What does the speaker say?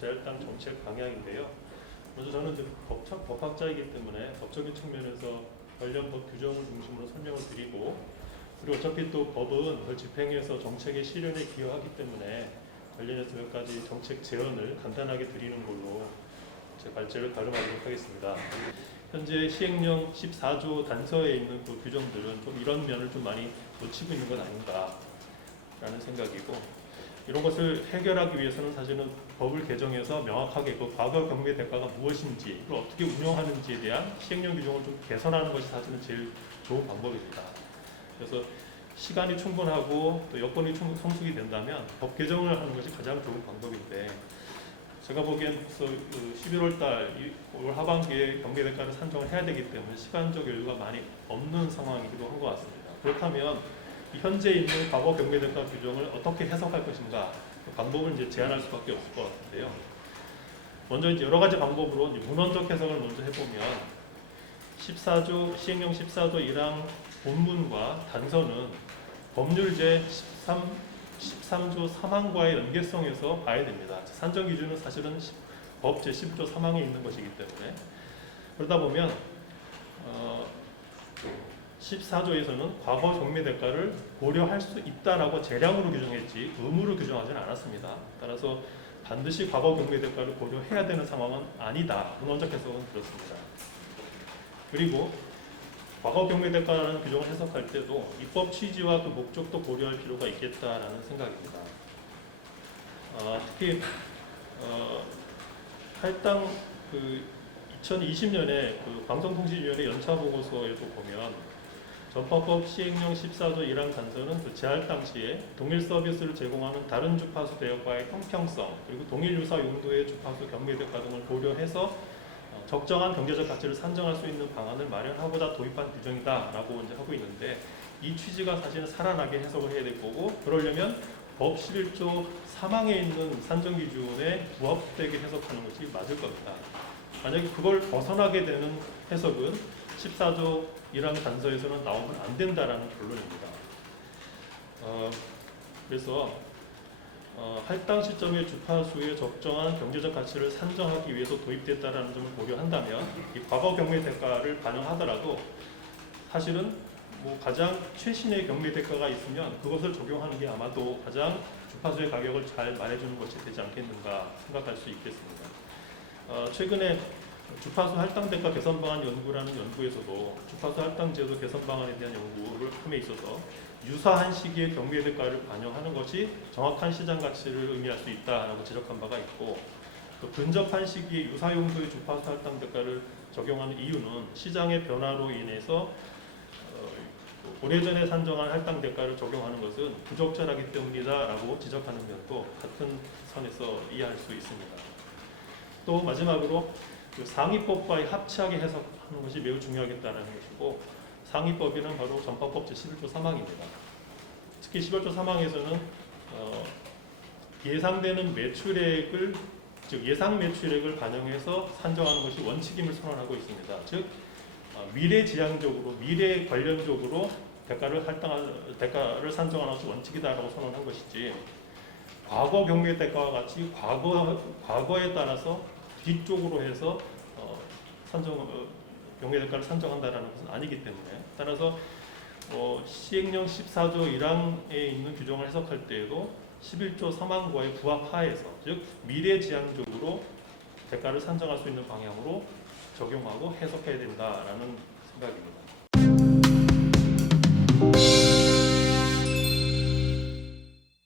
자율당 정책 방향인데요. 먼저 저는 이제 법학자이기 때문에 법적인 측면에서 관련 법 규정을 중심으로 설명을 드리고, 그리고 어차피 또 법은 그걸 집행해서 정책의 실현에 기여하기 때문에 관련해서 몇 가지 정책 제언을 간단하게 드리는 걸로 제 발제를 가름하도록 하겠습니다. 현재 시행령 14조 단서에 있는 그 규정들은 좀 이런 면을 좀 많이 놓치고 있는 것 아닌가라는 생각이고, 이런 것을 해결하기 위해서는 사실은 법을 개정해서 명확하게 그 과거 경매 대가가 무엇인지, 그걸 어떻게 운영하는지에 대한 시행령 규정을 좀 개선하는 것이 사실은 제일 좋은 방법입니다. 그래서 시간이 충분하고 또 여건이 성숙이 된다면 법 개정을 하는 것이 가장 좋은 방법인데, 제가 보기엔 11월 달 올 하반기에 경매 대가를 산정을 해야 되기 때문에 시간적 여유가 많이 없는 상황이기도 한 것 같습니다. 그렇다면 현재 있는 과거 경매 대가 규정을 어떻게 해석할 것인가, 그 방법을 이제 제안할 수밖에 없을 것 같은데요. 먼저 이제 여러 가지 방법으로 이제 문헌적 해석을 먼저 해보면, 14조 시행령 14조 1항 본문과 단서는 법률 제 13조 3항과의 연계성에서 봐야 됩니다. 산정 기준은 사실은 법 제 10조 3항에 있는 것이기 때문에, 그러다 보면 14조에서는 과거 경매 대가를 고려할 수 있다라고 재량으로 규정했지 의무로 규정하지는 않았습니다. 따라서 반드시 과거 경매 대가를 고려해야 되는 상황은 아니다. 문헌적 해석은 그렇습니다. 그리고 과거 경매 대가라는 규정을 해석할 때도 입법 취지와 그 목적도 고려할 필요가 있겠다라는 생각입니다. 특히 할당 2020년에 그 방송통신위원회 연차보고서에도 보면, 전파법 시행령 14조 1항 단서는 그 재할당 시에 동일 서비스를 제공하는 다른 주파수 대역과의 형평성, 그리고 동일 유사 용도의 주파수 경매 대가 등을 고려해서 적정한 경제적 가치를 산정할 수 있는 방안을 마련하고자 도입한 규정이다라고 이제 하고 있는데, 이 취지가 사실은 살아나게 해석을 해야 될 거고, 그러려면 법 11조 3항에 있는 산정 기준에 부합되게 해석하는 것이 맞을 겁니다. 만약에 그걸 벗어나게 되는 해석은 14조 1항 단서에서는 나오면 안 된다라는 결론입니다. 그래서 할당 시점의 주파수의 적정한 경제적 가치를 산정하기 위해서 도입됐다라는 점을 고려한다면, 이 과거 경매 대가를 반영하더라도 사실은 가장 최신의 경매 대가가 있으면 그것을 적용하는 게 아마도 가장 주파수의 가격을 잘 말해주는 것이 되지 않겠는가 생각할 수 있겠습니다. 최근에 주파수 할당 대가 개선 방안 연구라는 연구에서도 주파수 할당 제도 개선 방안에 대한 연구를 함에 있어서 유사한 시기의 경매 대가를 반영하는 것이 정확한 시장 가치를 의미할 수 있다라고 지적한 바가 있고, 또 근접한 시기에 유사 용도의 주파수 할당 대가를 적용하는 이유는 시장의 변화로 인해서 오래전에 산정한 할당 대가를 적용하는 것은 부적절하기 때문이다라고 지적하는 면도 같은 선에서 이해할 수 있습니다. 또 마지막으로 그 상위법과의 합치하게 해석하는 것이 매우 중요하겠다는 것이고, 상위법에는 바로 전파법 제11조 3항입니다. 특히 11조 3항에서는 예상되는 매출액을, 즉 예상 매출액을 반영해서 산정하는 것이 원칙임을 선언하고 있습니다. 즉 미래지향적으로, 미래 관련적으로 대가를 산정하는 것이 원칙이다라고 선언한 것이지, 과거 경매 대가와 같이 과거에 따라서 뒤쪽으로 해서 경매 대가를 산정한다라는 것은 아니기 때문에, 따라서 시행령 14조 1항에 있는 규정을 해석할 때에도 11조 3항과의 부합하에서, 즉 미래지향적으로 대가를 산정할 수 있는 방향으로 적용하고 해석해야 된다라는 생각입니다.